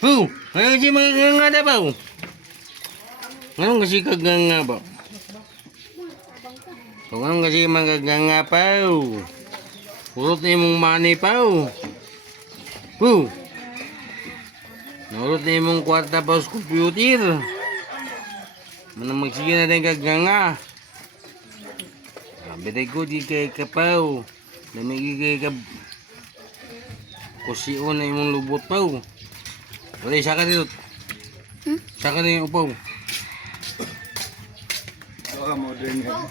Pu, ano kasi mga nga ba? Ano kasi kaganga ba? Kung ano kasi magaganga pa? Urot na yung money pa. Pu, Nurot na yung kwarta pa sa computer. Manang magsige na din kaganga. Sabi ko di kay kapaw. Lamig kay ka kusiyon na imong lubot pa. Wala siya ka dito. Hmm? Siya ka yung upaw. Baka modern yan.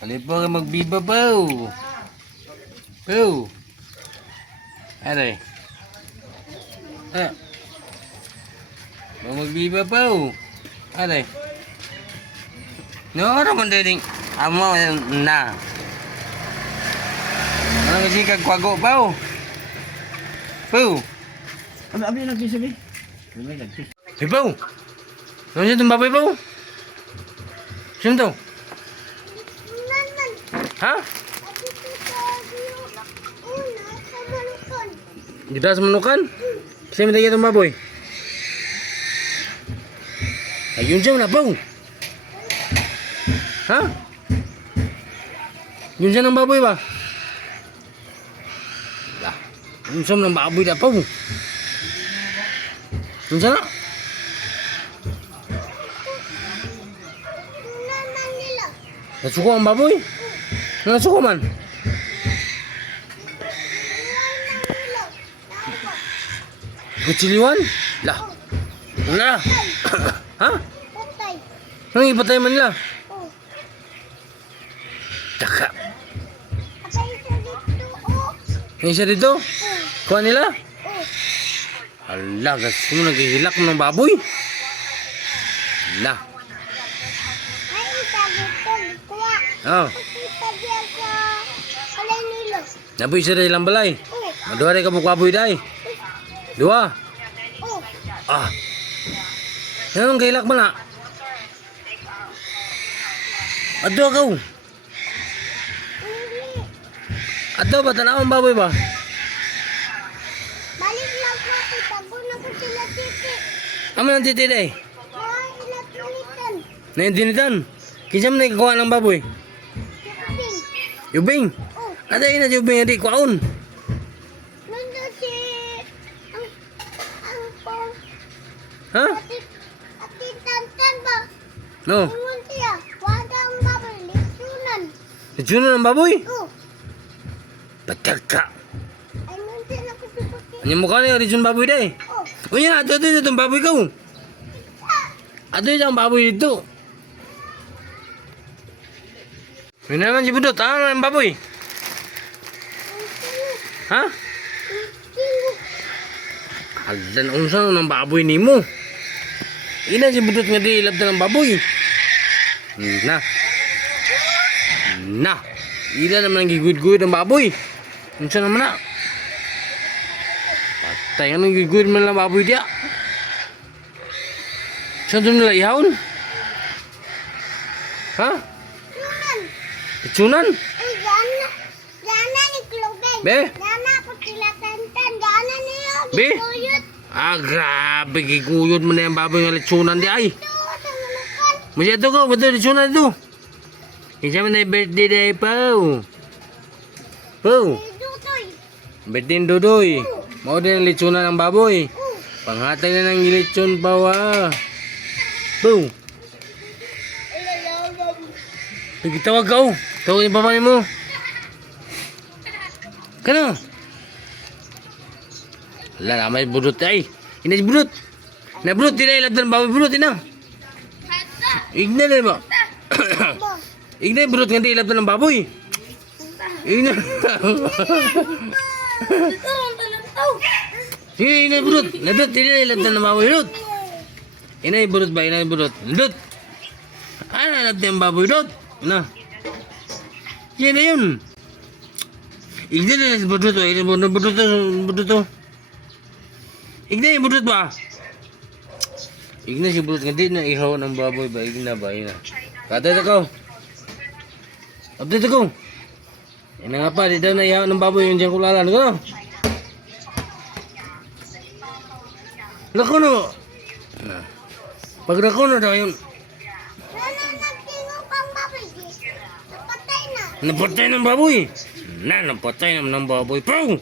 Kalipa ka magbiba pa. Paw. Aray. Ah. Ba magbiba pa. Aray. No, naman din. Amo na. Ano kasi kagkwago pa. Paw. Ano abi nagsisabi? May nagsis. Hey, Pao! Ano siya itong baboy, Pao? Sino to? Ha? Gita sa manukan? Kasi may itong baboy? Ayun siya na, Pao! Ha? Yun siya ng baboy ba? Lah, yun siya ng baboy na, Pao! Yun siya na? Nasuko ang baboy? Nasuko man? Kutsiliwan? Lah. Wala. ha? Nang ipatay man nila? Taka. Yung isa dito? Kuha nila? Ala, gas mo naghihilak ng baboy. Ala. Oh, naboy sa ilang balay. Maduha rin ka mo baboy day. Dua. Ah. Yan ang gahilak mo na. Adto ka. Adto ba tanawang baboy ba? Sila titi. Amo nang titi day. Ay, inapilitan. Naindinitan. Kinsa man nagkuha ng baboy? Yubing. Oh, Ada ina yubing di kuaon. nandun si... Ang... Ang pong... Ha? Ati... Tantan ba? No. Ingon siya. Wada ang baboy. Litsunan. Diyan ng baboy. Siya nakusiputi. Ano mo kanyo rin baboy day? Oh, Unya, ato dito itong baboy ko. Ato yung baboy dito. Yun naman si Budot, ano ang baboy? Ha? baboy ni? Ina si Budot nga di ilabda ng baboy. Na. Na. Ila naman ang gigud-gud ng baboy. Unsa naman na? Patay, anong gigud man lang baboy dia? Saan doon nila ihawon? Ha? Sunan. Itsunan? Ay, Yana. Yana ni Kluben. Be? Yana po sila Tantan. Yana niya. Be? Gituyot. Ah, grabe, giguyod mo na yung baboy nga litsunan di ay. Ito, sa manukan. Masyado ko, bato litsunan ito. Isa man na yung birthday day pa. Oh, Ay, Dutoy. birthday ni Dudoy. Mao din ang litsunan ng baboy. Panghatay na ng litsun pa wa. Boom. Sige, tawag ka oh. Tawag yung babae mo. Kano? Wala na, may budot ay. Ina budot. Na budot, tina ilab ng baboy budot, ina. Igna na ba? Igna budot nga di ilab ng baboy. Igna. Sige, ina yung budot. Nadot, tina ilab ng baboy budot. Ina yung budot ba? Ina yung budot. Nadot. Ano ilab ng baboy budot? Ina. Yan na yun. Igna na yung budot. Igna yung budot. Budot to. Igna yung budot ba? Igna si budot nga di na ihaw ng baboy ba? Igna ba? Igna. Katay ko. Update ko. Ina nga pa, di daw na ihaw ng baboy yung dyan kulalan ko. Nakuno. Na. Pag nakuno daw yun. Napatay na. ng baboy. Na, napatay ng baboy. Pro!